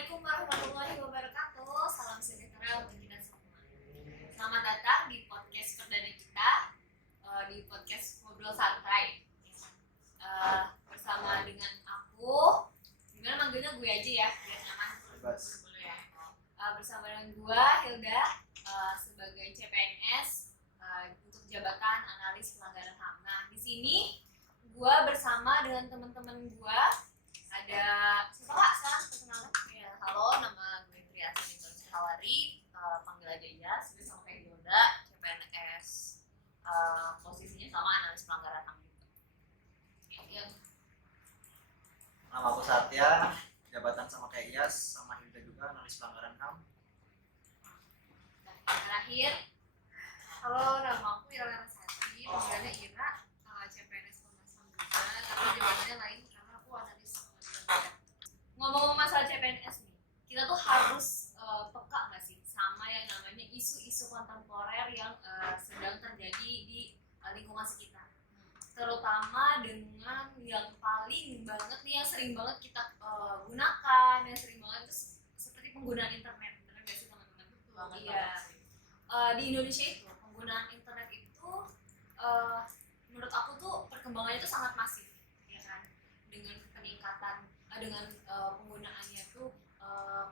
Assalamualaikum warahmatullahi wabarakatuh. Salam sejahtera untuk kita semua. Selamat datang di podcast perdana kita, di podcast ngobrol santai. Bersama dengan aku, gimana manggilnya gue aja ya, biar nyaman. Bebas. Bersama dengan gue Hilda, sebagai CPNS untuk jabatan analis pelanggaran HAM. Nah, di sini gue bersama dengan teman-teman gue. Ada siapa kak sekarang perkenalan? Ya, halo, nama gue Triasi Hawari, panggil aja Iyas. Gue sama kayak Hilda, CPNS, posisinya sama analis pelanggaran HAM juga. Ya. Nama aku Satya, jabatan sama kayak Iyas, sama Hilda juga, analis pelanggaran HAM. Nah, yang terakhir, halo, nama aku Ira Rasati, panggilannya Ira, CPNS Komnas HAM juga, tapi jawabannya lain karena aku analis. Ngomong-ngomong masalah CPNS nih, kita tuh harus peka nggak sih sama yang namanya isu-isu kontemporer yang sedang terjadi di lingkungan sekitar, terutama dengan yang paling banget nih, yang sering banget kita gunakan, yang sering banget itu seperti penggunaan internet. Benar nggak sih teman-teman? Iya. Di Indonesia itu penggunaan internet itu menurut aku tuh perkembangannya itu sangat masif, ya kan? Dengan peningkatan dengan penggunaannya tuh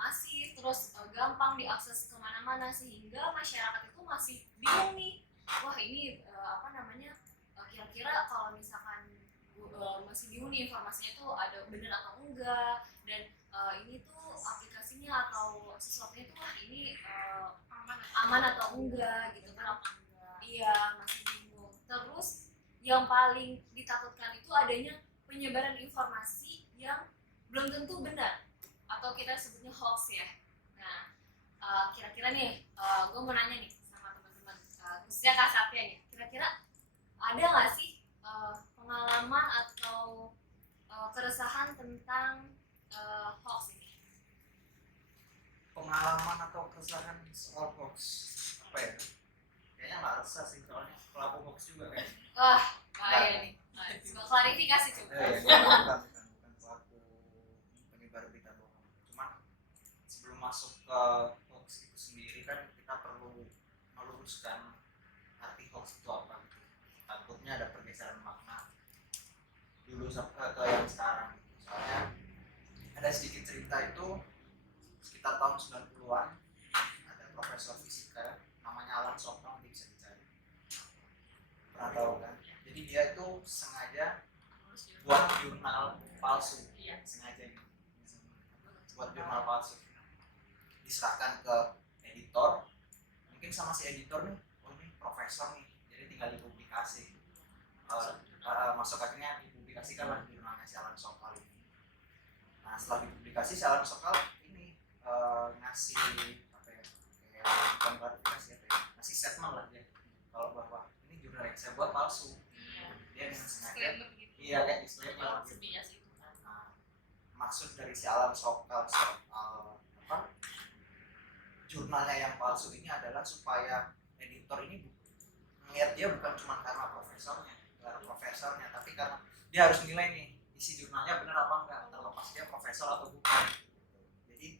masif, terus gampang diakses kemana-mana, sehingga masyarakat itu masih bingung nih, wah ini kira-kira kalau misalkan masih bingung nih informasinya tuh ada bener atau enggak, dan ini tuh aplikasinya atau sesuatunya tuh wah ini aman atau enggak gitu kan. Iya, masih bingung. Terus yang paling ditakutkan itu adanya penyebaran informasi yang belum tentu benar atau kita sebutnya hoax ya. Nah, kira-kira nih, gue mau nanya nih sama teman-teman, khususnya Kak Satya nih, kira-kira ada nggak sih pengalaman atau keresahan tentang hoax ini? Pengalaman atau keresahan soal hoax apa ya? Kayaknya nggak resah sih, soalnya pelaku hoax juga kan. Bahaya nih. Coba klarifikasi coba. Bukan pelaku penyebar berita bohong. Cuman sebelum masuk ke hoax itu sendiri kan kita perlu meluruskan arti hoax itu apa gitu. Takutnya ada pergeseran makna dulu ke yang sekarang. Soalnya ada sedikit cerita itu sekitar tahun 90-an, ada profesor fisika namanya Alan Shockley, bisa dicari, pernah tahu kan? Jadi dia itu sengaja buat jurnal palsu, sengaja ini buat jurnal palsu, diserahkan ke editor, mungkin sama si editor nih, oh ini profesor nih, jadi tinggal dipublikasi, masuk akhirnya dipublikasikan lah jurnalnya si Alan Shockley ini. Nah setelah dipublikasi si Alan Shockley ini ngasih apa ya, kayak bukan klarifikasi apa ya, ngasih statement lah dia kalau bahwa ini jurnal yang saya buat palsu. Dia dengan sengaja, iya kayak disclaimer gitu. Nah, maksud dari si Alan Shockley soal jurnalnya yang palsu ini adalah supaya editor ini melihat dia bukan cuma karena profesornya, tapi karena dia harus nilai nih isi jurnalnya benar apa enggak, terlepas dia profesor atau bukan. Jadi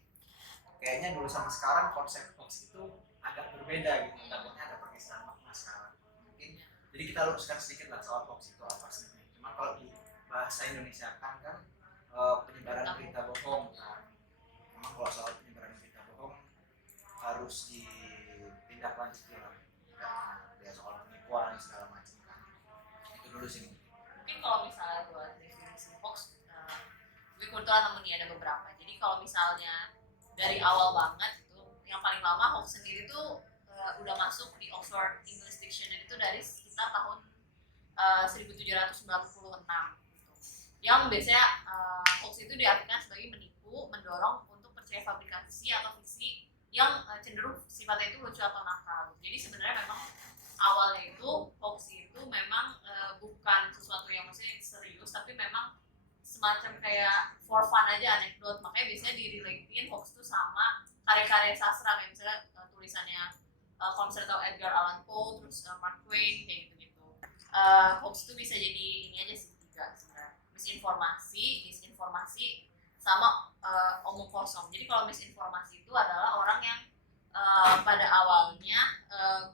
kayaknya dulu sama sekarang konsep hoax itu agak berbeda gitu, takutnya ada pergeseran makna sekarang. Mungkin jadi kita luruskan sedikit lah soal hoax itu apa sih. Cuma kalau di bahasa Indonesia kan penyebaran berita bohong kan. Memang kalau soal penyebaran berita bohong harus ditindaklanjuti lah, karena dia soal penipuan segala macam kan. Itu dulu sih. Mungkin kalau misalnya buat definisi hoax, gue kebetulan nemuin ada beberapa. Jadi kalau misalnya dari awal banget itu, yang paling lama hoax sendiri tuh udah masuk di Oxford English Dictionary itu dari sekitar tahun 1796 gitu. Yang biasanya hoax itu diartikan sebagai menipu, mendorong untuk percaya fabrikasi atau fiksi yang cenderung sifatnya itu lucu atau nakal. Jadi sebenarnya memang awalnya itu hoax itu memang bukan sesuatu yang maksudnya serius, tapi memang semacam kayak for fun aja, anekdot. Makanya biasanya direlatein hoax itu sama karya-karya sastra, kayak misalnya tulisannya kalau misalnya tahu Edgar Allan Poe, terus Mark Twain, kayak gitu-gitu. Hoax itu bisa jadi ini aja sih, tiga sebenarnya: misinformasi, sama omong kosong. Jadi kalau misinformasi itu adalah orang yang pada awalnya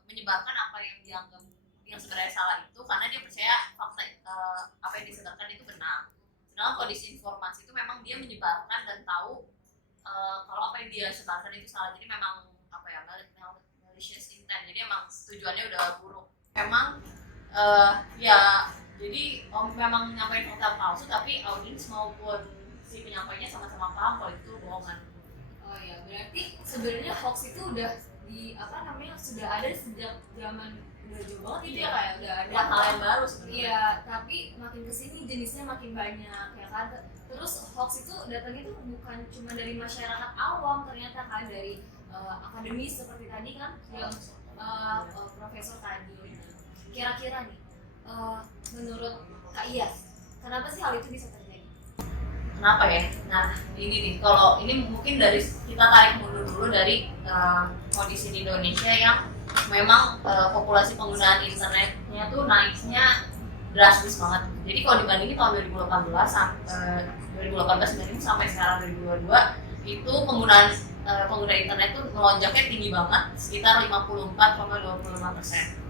menyebarkan apa yang dianggap yang sebenarnya salah itu karena dia percaya fakta apa yang disebarkan itu benar. Sedangkan kalau disinformasi itu memang dia menyebarkan dan tahu kalau apa yang dia sebarkan itu salah. Jadi memang apa ya, malicious intent. Jadi emang tujuannya udah buruk. Memang ya jadi memang nyampein fakta palsu tapi audiens maupun si penyampainya sama-sama paham kalau itu bohongan. Oh ya, berarti sebenarnya hoax itu udah di apa namanya sudah ada sejak zaman udah jauh banget gitu ya, kayak udah ada Bukan hal yang baru sebenarnya. Iya, tapi makin kesini jenisnya makin banyak ya kan. Terus hoax itu datangnya tuh bukan cuma dari masyarakat awam, ternyata kan dari akademis seperti tadi kan yang profesor tadi. Kira-kira nih menurut Kak Iyas, kenapa sih hal itu bisa terjadi? Kenapa ya? Nah ini nih, kalau ini mungkin dari kita tarik mundur dulu dari kondisi di Indonesia yang memang populasi penggunaan internetnya tuh naiknya drastis banget. Jadi kalau dibandingin tahun 2018 dibandingin sampai sekarang 2022 itu penggunaan pengguna internet tuh melonjaknya tinggi banget, sekitar 54,25%.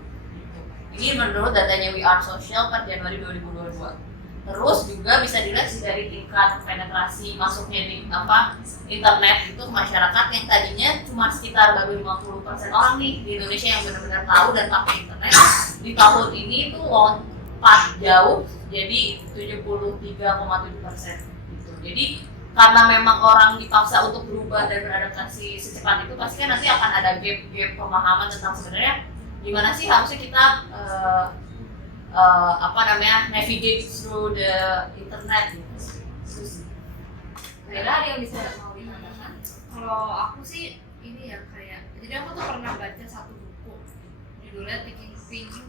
Ini menurut datanya We Are Social per Januari 2022. Terus juga bisa dilihat dari tingkat penetrasi masuknya di internet itu ke masyarakat yang tadinya cuma sekitar baru 50% orang nih di Indonesia yang benar-benar tahu dan pakai internet. Di tahun ini tuh lompat jauh jadi 73,7% gitu. Jadi karena memang orang dipaksa untuk berubah dan beradaptasi secepat itu, pasti kan nanti akan ada gap pemahaman tentang sebenarnya gimana sih harusnya kita navigate through the internet gitu. Kira ada yang bisa mau ditambahkan? Kalau aku sih ini ya kayak, jadi aku tuh pernah baca satu buku judulnya Thinking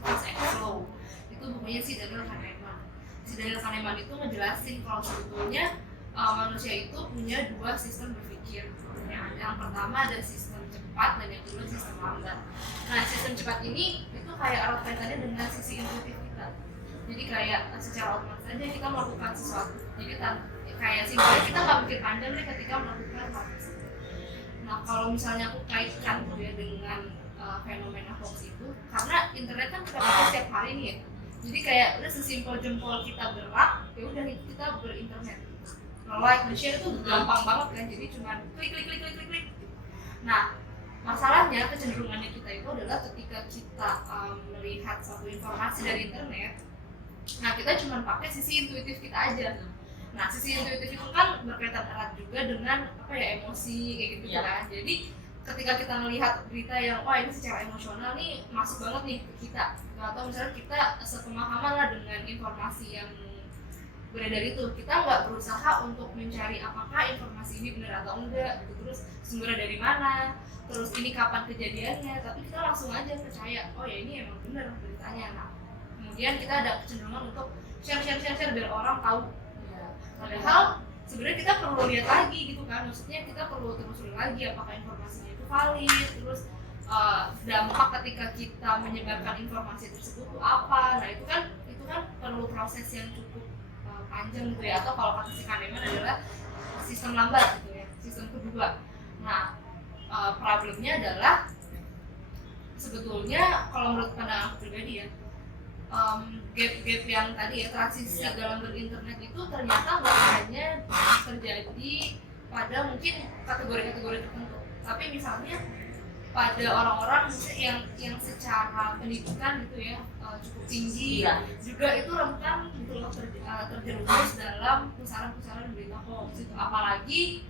Fast and Slow. Itu bukunya si Daniel Kahneman. Si Daniel Kahneman itu ngejelasin kalau sebetulnya manusia itu punya dua sistem berpikir. Yang pertama ada sistem cepat dan yang kedua sistem lambat. Nah, sistem cepat ini itu kayak erat kaitannya dengan sisi intuitif kita. Jadi kayak secara otomatis aja kita melakukan sesuatu. Jadi kayak simpelnya kita nggak mikir panjang deh ketika melakukan hal tersebut. Nah, kalau misalnya aku kaitkan ya dengan fenomena hoax itu, karena internet kan kita pakai setiap hari nih ya. Jadi kayak udah sesimpel jempol kita gerak, ya udah itu kita berinternet. Like dan share itu gampang banget kan, jadi cuma klik. Nah, masalahnya kecenderungannya kita itu adalah ketika kita melihat suatu informasi dari internet, nah kita cuma pakai sisi intuitif kita aja. Nah, sisi intuitif itu kan berkaitan erat juga dengan emosi kayak gitu kan. Jadi ketika kita melihat berita yang wah ini secara emosional nih masuk banget nih ke kita, atau misalnya kita sepemahaman lah dengan informasi yang beredar itu, kita nggak berusaha untuk mencari apakah informasi ini benar atau enggak gitu, terus sumbernya dari mana, terus ini kapan kejadiannya, tapi kita langsung aja percaya oh ya ini emang benar beritanya. Nah, kemudian kita ada kecenderungan untuk share biar orang tahu. Padahal sebenarnya kita perlu lihat lagi gitu kan, maksudnya kita perlu telusuri lagi apakah informasinya itu valid, terus dampak ketika kita menyebarkan informasi tersebut itu apa. Nah itu kan perlu proses yang cukup panjang gitu ya, atau kalau kata si Kahneman adalah sistem lambat gitu ya, sistem kedua. Nah problemnya adalah sebetulnya kalau menurut pandangan aku pribadi ya, gap yang tadi ya, transisi dalam berinternet itu ternyata nggak hanya terjadi pada mungkin kategori-kategori tertentu, tapi misalnya pada orang-orang yang secara pendidikan gitu ya cukup tinggi, juga itu rentan gitu loh terjerumus dalam pusaran-pusaran berita hoax itu, apalagi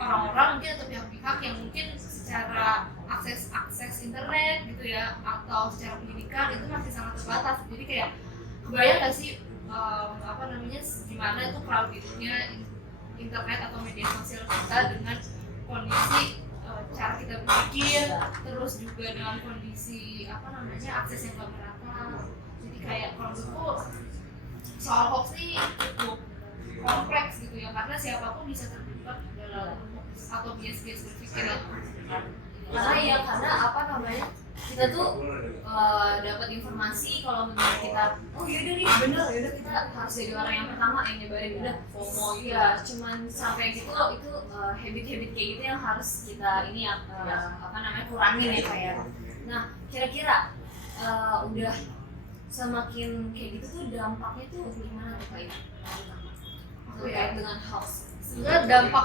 orang-orang mungkin atau pihak-pihak yang mungkin secara akses internet gitu ya atau secara pendidikan itu masih sangat terbatas. Jadi kayak kebayang nggak sih gimana itu crowdednya internet atau media sosial kita dengan kondisi cara kita berpikir, terus juga dengan kondisi akses yang gak merata. Jadi kayak kalau itu soal hoax ini cukup kompleks gitu ya, karena siapapun bisa terlibat dalam atau bias berpikir. Karena kita tuh dapat informasi kalau menurut kita oh yaudah nih bener yaudah kita harus jadi orang yang pertama yang nyebarin udah FOMO ya cuman sampai gitu itu habit-habit kayak gitu yang harus kita ini kurangin ya kayak. Nah kira-kira udah semakin kayak gitu tuh dampaknya tuh gimana tuh kayak terkait dengan house? Sebenarnya dampak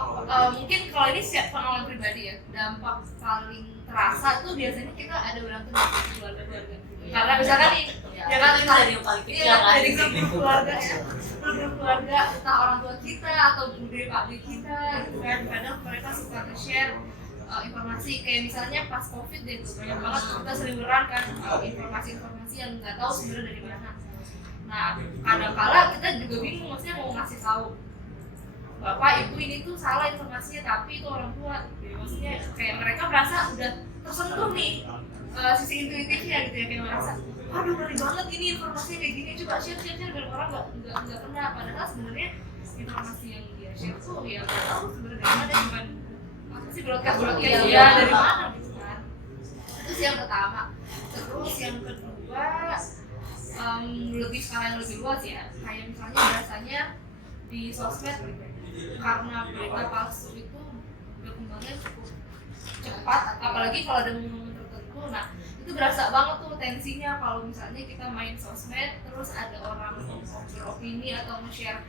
mungkin kalau ini siap pengalaman pribadi ya, dampak paling terasa tuh biasanya kita ada berantem di keluarga-keluarga. Karena misalkan nih, ya kan itu dari yang paling kecil iya, kan. dari grup keluarga ya, grup keluarga entah orang tua kita atau dari publik kita gitu kan. Kadang mereka suka nge-share informasi kayak misalnya pas COVID deh tuh banyak banget kita seliweran kan informasi-informasi yang nggak tahu sebenarnya dari mana. Nah kadang-kala kita juga bingung maksudnya mau ngasih tahu bapak ibu ini tuh salah informasinya tapi itu orang tua gitu. Maksudnya kayak mereka merasa udah tersentuh nih sisi intuitifnya gitu ya kayak merasa aduh ngeri banget ini informasinya kayak gini coba share biar orang nggak kena padahal sebenarnya informasi yang dia share tuh ya nggak tahu sebenarnya dari mana cuman apa sih broadcast ya dari mana gitu kan. Itu sih yang pertama. Terus yang kedua lebih skala yang lebih luas ya kayak misalnya biasanya di sosmed gitu karena berita palsu itu berkembangnya cukup cepat apalagi kalau ada momen tertentu. Nah itu berasa banget tuh tensinya kalau misalnya kita main sosmed terus ada orang beropini atau nge-share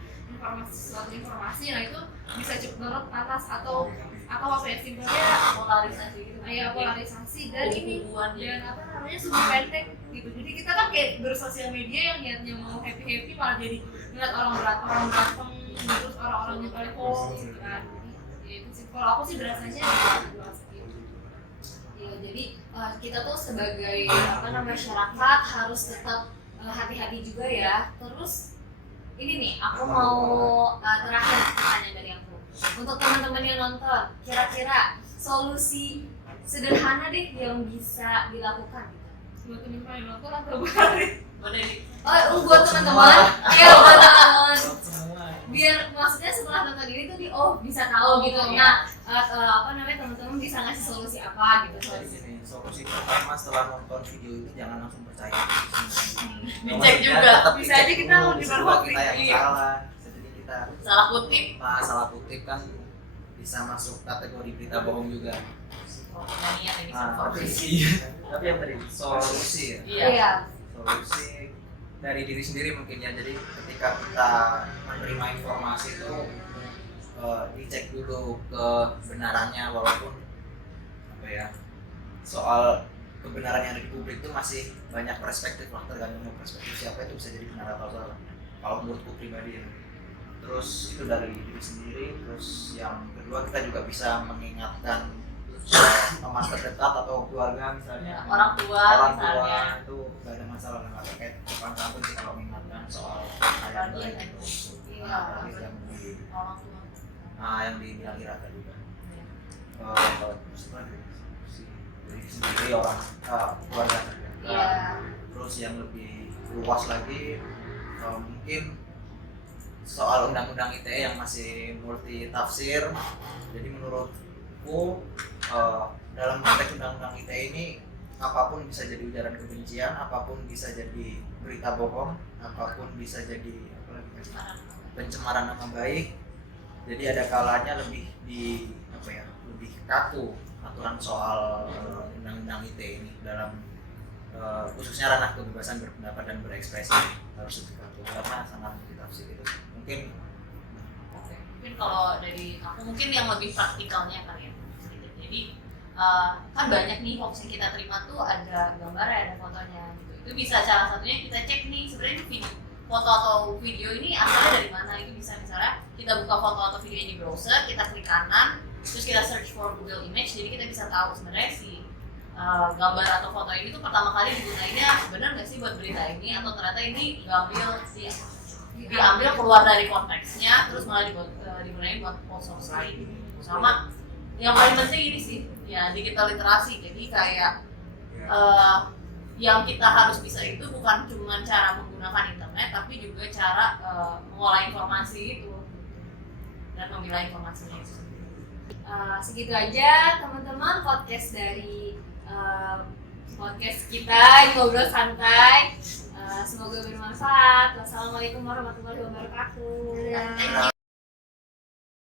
suatu informasi nah itu bisa cepet banget panas atau apa ya simpelnya Polarisasi gitu. Polarisasi dan ini dan apa namanya sumber pendek gitu. Jadi kita kan kayak bersosial media yang niatnya mau happy malah jadi ngeliat orang berantem terus orang-orangnya paling hoax gitu kan. Ya itu sih kalau aku sih berasanya Ya, jadi kita tuh sebagai masyarakat harus tetap hati-hati juga ya. Terus ini nih aku mau terakhir pertanyaan dari aku untuk teman-teman yang nonton kira-kira solusi sederhana deh yang bisa dilakukan buat teman-teman yang nonton atau buat teman-teman ya buat teman-teman biar maksudnya setelah nonton ini tuh bisa tahu gitu nah teman-teman bisa ngasih solusi apa gitu solusi pertama setelah nonton video itu jangan langsung percaya Dicek juga. Bisa aja kita mau dibawa kita yang salah jadi kita salah kutip kan bisa masuk kategori berita bohong juga. Tapi yang tadi solusi iya. Solusi dari diri sendiri mungkin ya. Jadi ketika kita menerima informasi itu dicek dulu kebenarannya walaupun soal kebenaran yang ada di publik itu masih banyak perspektif lah tergantung perspektif siapa itu bisa jadi benar atau salah. Kalau menurutku pribadi ya. Terus itu dari diri sendiri. Terus yang kedua kita juga bisa mengingatkan teman terdekat atau keluarga misalnya orang tua itu gak ada masalah nggak terkait bukan takut sih kalau mengingatkan soal ayat baik itu yang dibilang Ira tadi kan dari sendiri orang keluarga terdekat. Terus yang lebih luas lagi mungkin soal undang-undang ITE yang masih multi tafsir. Jadi menurutku dalam konteks undang-undang ITE ini apapun bisa jadi ujaran kebencian, apapun bisa jadi berita bohong, apapun bisa jadi pencemaran nama baik. Jadi ada kalanya lebih lebih kaku aturan soal undang-undang ITE ini dalam khususnya ranah kebebasan berpendapat dan berekspresi harus lebih kaku karena sangat ditafsir itu. Mungkin kalau dari aku mungkin yang lebih praktikalnya kali ya. Jadi kan banyak nih hoax yang kita terima tuh ada gambar ada fotonya gitu. Itu bisa salah satunya kita cek nih sebenarnya foto atau video ini asalnya dari mana. Itu bisa misalnya kita buka foto atau video di browser, kita klik kanan, terus kita search for Google Image, jadi kita bisa tahu sebenarnya si gambar atau foto ini tuh pertama kali digunainnya benar nggak sih buat berita ini atau ternyata ini diambil keluar dari konteksnya terus malah digunain buat hoax lain. Sama yang paling penting ini sih ya digital literasi. Jadi kayak yang kita harus bisa itu bukan cuma cara menggunakan internet tapi juga cara mengolah informasi itu dan memilah informasinya itu. Segitu aja teman-teman podcast dari podcast kita ngobrol santai. Semoga bermanfaat. Wassalamualaikum warahmatullahi wabarakatuh. Thank you.